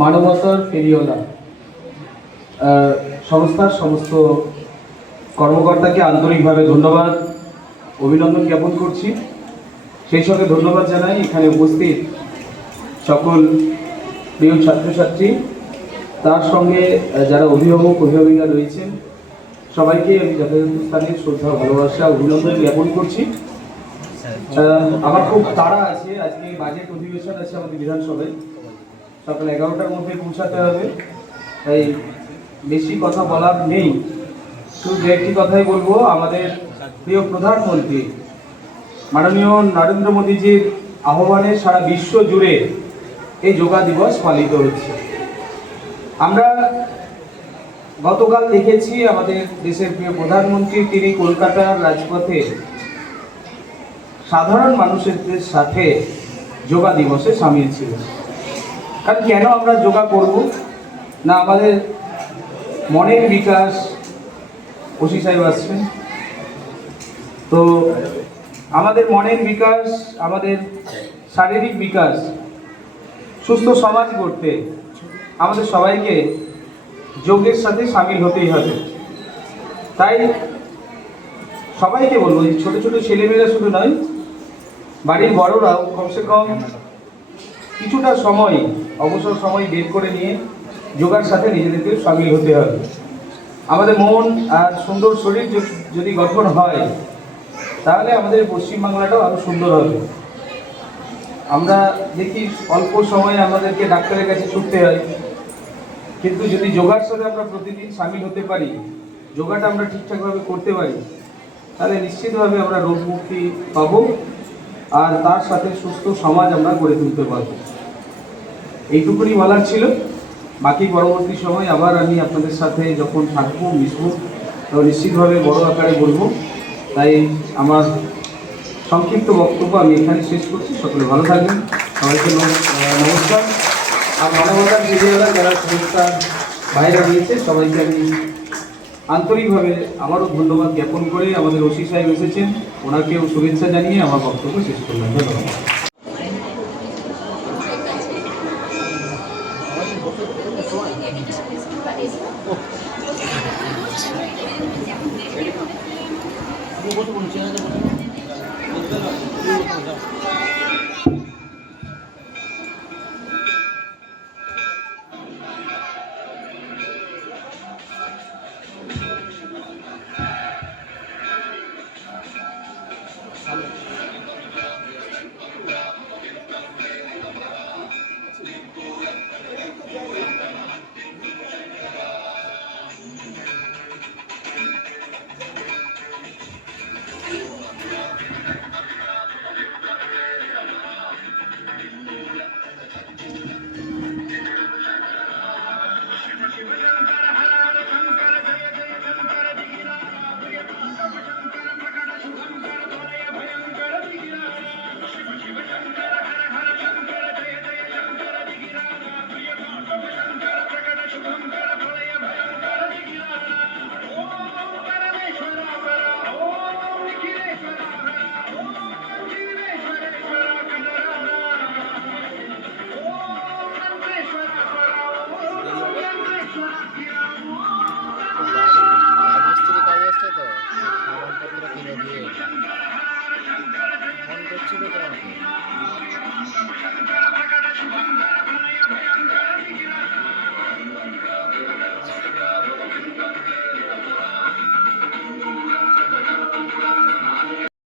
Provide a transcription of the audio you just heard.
মানবতার ফেরিওয়ালা সংস্থার সমস্ত কর্মকর্তাকে আন্তরিকভাবে ধন্যবাদ অভিনন্দন জ্ঞাপন করছি। সেই সঙ্গে ধন্যবাদ জানাই এখানে উপস্থিত সকল প্রিয় ছাত্রছাত্রী, তার সঙ্গে যারা অভিভাবক অভিভাবিকা রয়েছেন সবাইকে আমি যথাযথ স্থানে শ্রদ্ধা ভালোবাসা অভিনন্দন জ্ঞাপন করছি। আমার খুব তাড়া আছে, আজকে বাজেট অধিবেশন আছে আমাদের বিধানসভায়, সকাল 11টার মধ্যে পৌঁছাতে হবে, তাই বেশি কথা বলার নেই। শুধু দু একটি কথাই বলবো। আমাদের প্রিয় প্রধানমন্ত্রী মাননীয় নরেন্দ্র মোদীজির আহ্বানে সারা বিশ্ব জুড়ে এই যোগা দিবস পালিত হচ্ছে। আমরা গতকাল দেখেছি আমাদের দেশের প্রিয় প্রধানমন্ত্রী তিনি কলকাতার রাজপথে সাধারণ মানুষের সাথে যোগা দিবসে সামিল ছিলেন। কারণ কেন আমরা যোগা করব না? আমাদের মনের বিকাশ, ওসি সাহেব আসছেন তো, আমাদের মনের বিকাশ, আমাদের শারীরিক বিকাশ, সুস্থ সমাজ গড়তে আমাদের সবাইকে যোগের সাথে সামিল হতেই হবে। তাই সবাইকে বলবো, ছোট ছোট ছেলেমেয়েরা শুধু নয়, বাড়ির বড়রাও কমসে কম কিছুটা সময়, অবসর সময় বের করে নিয়ে যোগার সাথে নিজেদেরকে সামিল হতে হবে। আমাদের মন আর সুন্দর শরীর যদি গঠন হয় তাহলে আমাদের পশ্চিমবাংলাটাও আরও সুন্দর হবে। আমরা দেখি অল্প সময়ে আমাদেরকে ডাক্তারের কাছে ছুটতে হয়, কিন্তু যদি যোগার সাথে আমরা প্রতিদিন সামিল হতে পারি, যোগাটা আমরা ঠিকঠাকভাবে করতে পারি, তাহলে নিশ্চিতভাবে আমরা রোগ মুক্তি পাবো আর তার সাথে সুস্থ সমাজ আমরা গড়ে তুলতে পারবো। এইটুকুনি বলার ছিল। বাকি পরবর্তী সময় আবার আমি আপনাদের সাথে যখন থাকবো, মিশবো, তখন নিশ্চিতভাবে বড় আকারে বলবো। তাই আমার সংক্ষিপ্ত বক্তব্য আমি এখানে শেষ করছি। সকলে ভালো থাকবেন, সবাইকে নমস্কার। আর মানবতার ফেরিওয়ালা যারা সংস্থার বাইরে রয়েছে সবাইকে আমি আন্তরিকভাবে আবারও ধন্যবাদ জ্ঞাপন করে আমাদের ওসি সাহেব এসেছেন, ওনাকেও শুভেচ্ছা জানিয়ে আমার বক্তব্য শেষ করলাম। ধন্যবাদ। ফোন করছিল তো আমাকে।